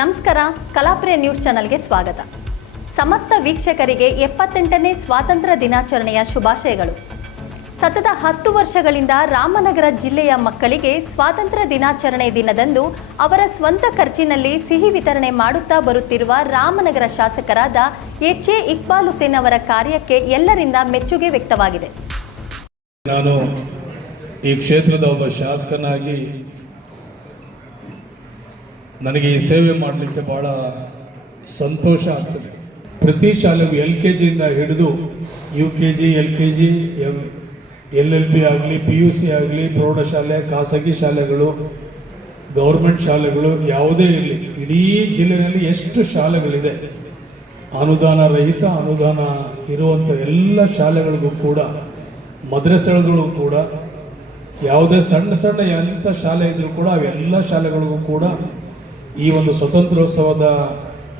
ನಮಸ್ಕಾರ, ಕಲಾಪ್ರಿಯ ನ್ಯೂಸ್ ಚಾನೆಲ್ಗೆ ಸ್ವಾಗತ. ಸಮಸ್ತ ವೀಕ್ಷಕರಿಗೆ 78ನೇ ಸ್ವಾತಂತ್ರ್ಯ ದಿನಾಚರಣೆಯ ಶುಭಾಶಯಗಳು. ಸತತ 10 ವರ್ಷಗಳಿಂದ ರಾಮನಗರ ಜಿಲ್ಲೆಯ ಮಕ್ಕಳಿಗೆ ಸ್ವಾತಂತ್ರ್ಯ ದಿನಾಚರಣೆ ದಿನದಂದು ಅವರ ಸ್ವಂತ ಖರ್ಚಿನಲ್ಲಿ ಸಿಹಿ ವಿತರಣೆ ಮಾಡುತ್ತಾ ಬರುತ್ತಿರುವ ರಾಮನಗರ ಶಾಸಕರಾದ ಎಚ್.ಎ. ಇಕ್ಬಾಲ್ ಹುಸೇನ್ ಅವರ ಕಾರ್ಯಕ್ಕೆ ಎಲ್ಲರಿಂದ ಮೆಚ್ಚುಗೆ ವ್ಯಕ್ತವಾಗಿದೆ. ನಾನು ಈ ಕ್ಷೇತ್ರದ ಒಬ್ಬ ಶಾಸಕನಾಗಿ ನನಗೆ ಈ ಸೇವೆ ಮಾಡಲಿಕ್ಕೆ ಭಾಳ ಸಂತೋಷ ಆಗ್ತದೆ. ಪ್ರತಿ ಶಾಲೆಗೂ LKGಯಿಂದ ಹಿಡಿದು UKG, LKG, LLB ಆಗಲಿ, PUC ಆಗಲಿ, ಪ್ರೌಢಶಾಲೆ, ಖಾಸಗಿ ಶಾಲೆಗಳು, ಗೌರ್ಮೆಂಟ್ ಶಾಲೆಗಳು ಯಾವುದೇ ಇರಲಿ, ಇಡೀ ಜಿಲ್ಲೆಯಲ್ಲಿ ಎಷ್ಟು ಶಾಲೆಗಳಿದೆ, ಅನುದಾನ ರಹಿತ, ಅನುದಾನ ಇರುವಂಥ ಎಲ್ಲ ಶಾಲೆಗಳಿಗೂ ಕೂಡ, ಮದ್ರಸೆಗಳಿಗೂ ಕೂಡ, ಯಾವುದೇ ಸಣ್ಣ ಎಂಥ ಶಾಲೆ ಇದ್ರೂ ಕೂಡ ಅವೆಲ್ಲ ಶಾಲೆಗಳಿಗೂ ಕೂಡ ಈ ಒಂದು ಸ್ವತಂತ್ರೋತ್ಸವದ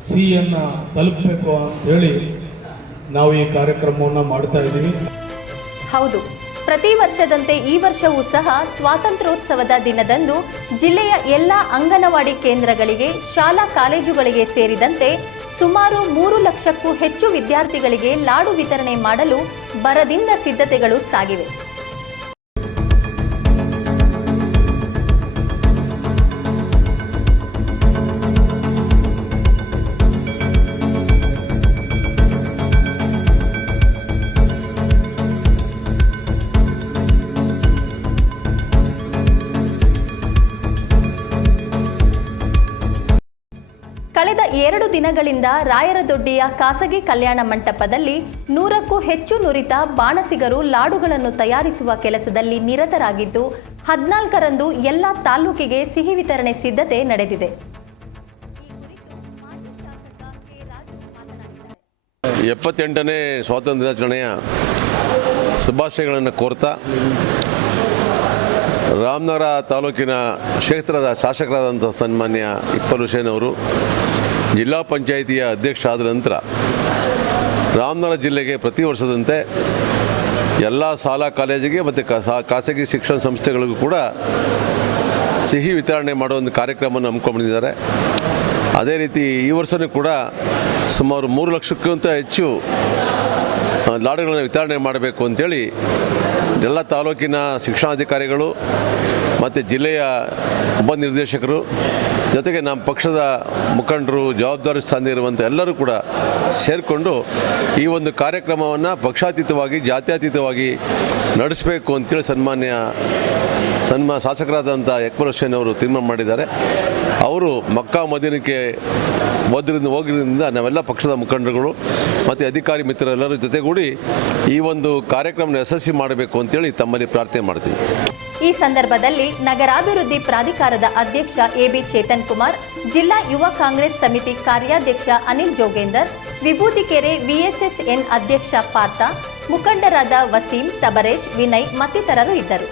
ಸಿಹಿಯನ್ನು ತಲುಪಬೇಕು ಅಂಥೇಳಿ ನಾವು ಈ ಕಾರ್ಯಕ್ರಮವನ್ನು ಮಾಡ್ತಾ ಇದ್ದೀವಿ. ಹೌದು, ಪ್ರತಿ ವರ್ಷದಂತೆ ಈ ವರ್ಷವೂ ಸಹ ಸ್ವಾತಂತ್ರ್ಯೋತ್ಸವದ ದಿನದಂದು ಜಿಲ್ಲೆಯ ಎಲ್ಲ ಅಂಗನವಾಡಿ ಕೇಂದ್ರಗಳಿಗೆ, ಶಾಲಾ ಕಾಲೇಜುಗಳಿಗೆ ಸೇರಿದಂತೆ ಸುಮಾರು 3 ಲಕ್ಷಕ್ಕೂ ಹೆಚ್ಚು ವಿದ್ಯಾರ್ಥಿಗಳಿಗೆ ಲಾಡು ವಿತರಣೆ ಮಾಡಲು ಭರದಿಂದ ಸಿದ್ಧತೆಗಳು ಸಾಗಿವೆ. ಕಳೆದ 2 ದಿನಗಳಿಂದ ರಾಯರದೊಡ್ಡಿಯ ಖಾಸಗಿ ಕಲ್ಯಾಣ ಮಂಟಪದಲ್ಲಿ 100ಕ್ಕೂ ಹೆಚ್ಚು ನುರಿತ ಬಾಣಸಿಗರು ಲಾಡುಗಳನ್ನು ತಯಾರಿಸುವ ಕೆಲಸದಲ್ಲಿ ನಿರತರಾಗಿದ್ದು 14ರಂದು ಎಲ್ಲ ತಾಲೂಕಿಗೆ ಸಿಹಿ ವಿತರಣೆ ಸಿದ್ಧತೆ ನಡೆದಿದೆ. 78ನೇ ಸ್ವಾತಂತ್ರ್ಯ ದಿನಾಚರಣೆಯ ಶುಭಾಶಯಗಳನ್ನು ಕೋರ್ತಾ ರಾಮನಗರ ತಾಲೂಕಿನ ಕ್ಷೇತ್ರದ ಶಾಸಕರಾದಂಥ ಸನ್ಮಾನ್ಯ ಇಕ್ಬಾಲ್ ಹುಸೇನ್ ಅವರು ಜಿಲ್ಲಾ ಪಂಚಾಯಿತಿಯ ಅಧ್ಯಕ್ಷ ಆದ ನಂತರ ರಾಮನಗರ ಜಿಲ್ಲೆಗೆ ಪ್ರತಿ ವರ್ಷದಂತೆ ಎಲ್ಲ ಶಾಲಾ ಕಾಲೇಜಿಗೆ ಮತ್ತು ಖಾಸಗಿ ಶಿಕ್ಷಣ ಸಂಸ್ಥೆಗಳಿಗೂ ಕೂಡ ಸಿಹಿ ವಿತರಣೆ ಮಾಡೋ ಒಂದು ಕಾರ್ಯಕ್ರಮವನ್ನು ಹಮ್ಮಿಕೊಂಡಿದ್ದಾರೆ. ಅದೇ ರೀತಿ ಈ ವರ್ಷವೂ ಕೂಡ ಸುಮಾರು 3 ಲಕ್ಷಕ್ಕಿಂತ ಹೆಚ್ಚು ಲಾಡುಗಳನ್ನು ವಿತರಣೆ ಮಾಡಬೇಕು ಅಂಥೇಳಿ ಎಲ್ಲ ತಾಲೂಕಿನ ಶಿಕ್ಷಣಾಧಿಕಾರಿಗಳು ಮತ್ತು ಜಿಲ್ಲೆಯ ಉಪನಿರ್ದೇಶಕರು ಜೊತೆಗೆ ನಮ್ಮ ಪಕ್ಷದ ಮುಖಂಡರು, ಜವಾಬ್ದಾರಿ ಸ್ಥಾನ ಇರುವಂಥ ಎಲ್ಲರೂ ಕೂಡ ಸೇರಿಕೊಂಡು ಈ ಒಂದು ಕಾರ್ಯಕ್ರಮವನ್ನು ಪಕ್ಷಾತೀತವಾಗಿ, ಜಾತ್ಯತೀತವಾಗಿ ನಡೆಸಬೇಕು ಅಂತೇಳಿ ಸನ್ಮಾನ್ಯ ಶಾಸಕರಾದಂಥ ಇಕ್ಬಾಲ್ ಹುಸೇನ್ ಅವರು ತೀರ್ಮಾನ ಮಾಡಿದ್ದಾರೆ. ಅವರು ಮಕ್ಕಾ ಮದೀನಕ್ಕೆ ಹೋಗಿದ್ದರಿಂದ ನಾವೆಲ್ಲ ಪಕ್ಷದ ಮುಖಂಡರುಗಳು ಮತ್ತು ಅಧಿಕಾರಿ ಮಿತ್ರರೆಲ್ಲರ ಜೊತೆಗೂಡಿ ಈ ಒಂದು ಕಾರ್ಯಕ್ರಮ ಯಶಸ್ವಿ ಮಾಡಬೇಕು ಅಂತೇಳಿ ತಮ್ಮಲ್ಲಿ ಪ್ರಾರ್ಥನೆ ಮಾಡ್ತೀವಿ. ಈ ಸಂದರ್ಭದಲ್ಲಿ ನಗರಾಭಿವೃದ್ಧಿ ಪ್ರಾಧಿಕಾರದ ಅಧ್ಯಕ್ಷ ಎ.ಬಿ. ಚೇತನ್ ಕುಮಾರ್, ಜಿಲ್ಲಾ ಯುವ ಕಾಂಗ್ರೆಸ್ ಸಮಿತಿ ಕಾರ್ಯಾಧ್ಯಕ್ಷ ಅನಿಲ್ ಜೋಗೇಂದರ್, ವಿಭೂತಿಕೆರೆ VSSN ಅಧ್ಯಕ್ಷ ಪಾರ್ಥ, ಮುಖಂಡರಾದ ವಸೀಂ, ತಬರೇಶ್, ವಿನಯ್ ಮತ್ತಿತರರು ಇದ್ದರು.